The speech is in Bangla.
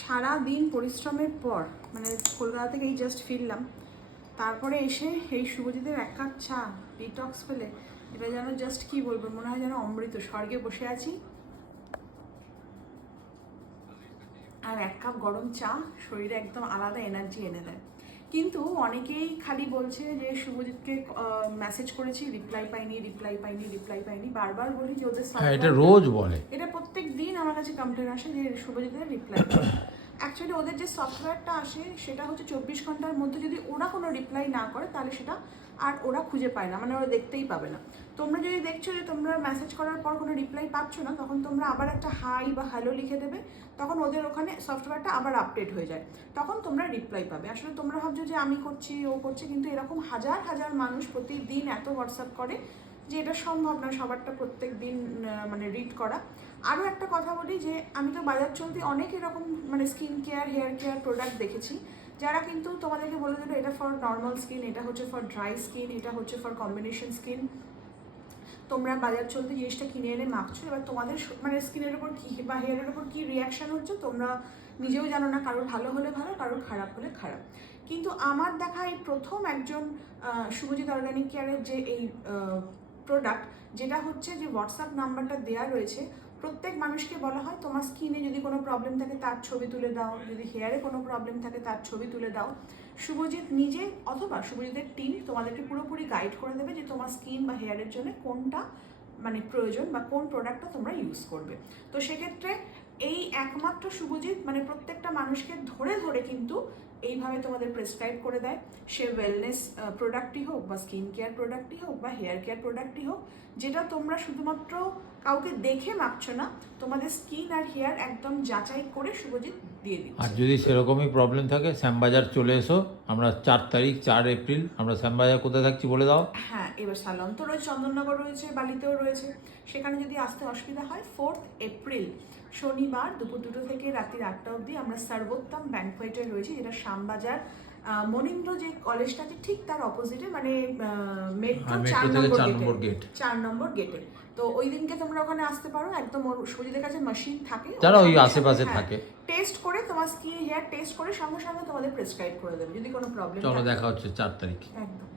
সারা দিন পরিশ্রমের পর মানে কলকাতা থেকে এই জাস্ট ফিরলাম, তারপরে এসে এই শুভজিতের এক কাপ চা ডিটক্স পেলে এটা যেন জাস্ট কি বলবো, মনে হয় যেন অমৃত, স্বর্গে বসে আছি। আর এক কাপ গরম চা শরীরে একদম আলাদা এনার্জি এনে দেয়। কিন্তু অনেকেই খালি বলছে যে শুভজিৎকে মেসেজ করেছি, রিপ্লাই পাইনি। বারবার বলি যে ওদের এটা রোজ বলে, এটা প্রত্যেক দিন আমার কাছে কমপ্লেন আসে যে শুভজিতের রিপ্লাই। অ্যাকচুয়ালি ওদের যে সফটওয়্যারটা আসে সেটা হচ্ছে 24 ঘন্টার মধ্যে যদি ওরা কোনো রিপ্লাই না করে তাহলে সেটা আর ওরা খুঁজে পায় না, মানে ওরা দেখতেই পাবে না। তোমরা যদি দেখছো যে তোমরা মেসেজ করার পর কোনো রিপ্লাই পাচ্ছ না, তখন তোমরা আবার একটা হাই বা হ্যালো লিখে দেবে, তখন ওদের ওখানে সফটওয়্যারটা আবার আপডেট হয়ে যায়, তখন তোমরা রিপ্লাই পাবে। আসলে তোমরা ভাবছো যে আমি করছি ও করছে, কিন্তু এরকম হাজার হাজার মানুষ প্রতিদিন এত হোয়াটসঅ্যাপ করে যে এটা সম্ভব না সবারটা প্রত্যেক দিন মানে রিড করা। আরও একটা কথা বলি যে আমি তো বাজার চলতি অনেক এরকম মানে skin care hair care product দেখেছি, যারা কিন্তু তোমাদেরকে বলে দেবে এটা ফর নর্মাল স্কিন, এটা হচ্ছে ফর ড্রাই স্কিন, এটা হচ্ছে ফর কম্বিনেশন স্কিন। তোমরা বাজার চলতে জিনিসটা কিনে এনে মাখছো, এবার তোমাদের মানে স্কিনের ওপর কী বা হেয়ারের ওপর কী রিয়াকশান হচ্ছে তোমরা নিজেও জানো না, কারোর ভালো হলে ভালো, কারোর খারাপ হলে খারাপ। কিন্তু আমার দেখা এই প্রথম একজন শুভজিৎ অর্গানিক কেয়ারের যে এই প্রোডাক্ট, যেটা হচ্ছে যে হোয়াটসঅ্যাপ নাম্বারটা দেওয়া রয়েছে, প্রত্যেক মানুষকে বলা হয় তোমার স্কিনে যদি কোনো প্রবলেম থাকে তার ছবি তুলে দাও, যদি হেয়ারে কোনো প্রবলেম থাকে তার ছবি তুলে দাও। শুভজিৎ নিজে অথবা শুভজিতের টিম তোমাদেরকে পুরোপুরি গাইড করে দেবে যে তোমার স্কিন বা হেয়ারের জন্য কোনটা মানে প্রয়োজন বা কোন প্রোডাক্টটা তোমরা ইউজ করবে। তো সেক্ষেত্রে এই একমাত্র শুভজিৎ মানে প্রত্যেকটা মানুষকে ধরে ধরে কিন্তু এইভাবে তোমাদের প্রেসক্রাইব করে দেয়, সে ওয়েলনেস প্রোডাক্টই হোক বা স্কিন কেয়ার প্রোডাক্টই হোক বা হেয়ার কেয়ার প্রোডাক্টই হোক, যেটা তোমরা শুধুমাত্র কাউকে দেখে মাখছো না, তোমাদের স্কিন আর হেয়ার একদম যাচাই করে শুভজিৎ দিয়ে দিচ্ছে। আর যদি সেরকমই প্রবলেম থাকে শ্যামবাজার চলে এসো, আমরা 4 এপ্রিল আমরা শ্যামবাজার কোথায় থাকছি বলে দাও। হ্যাঁ, এবার সালন তো রয়েছে, চন্দননগর রয়েছে, বালিতেও রয়েছে, সেখানে যদি আসতে অসুবিধা হয় 4 এপ্রিল শনিবার দুপুর 2টো থেকে রাত্রি 8টা অবধি আমরা সর্বোত্তম ব্যাংকোয়েটে রয়েছি, যেটা শ্যামবাজার মনীন্দ্র যে কলেজটা আছে ঠিক তার অপোজিটে, মানে মেট্রো 4 নম্বর গেটে। তো ওই দিনকে তোমরা ওখানে আসতে পারো, একদম সুজিদের কাছে মেশিন থাকে, যারা ওই আশেপাশে থাকে টেস্ট করে তোমার স্কিন হেয়ার টেস্ট করে সঙ্গে সঙ্গে তোমাদের প্রেসক্রাইব করে দেবে যদি কোনো প্রবলেম। চলো দেখা হচ্ছে 4 তারিখ। একদম।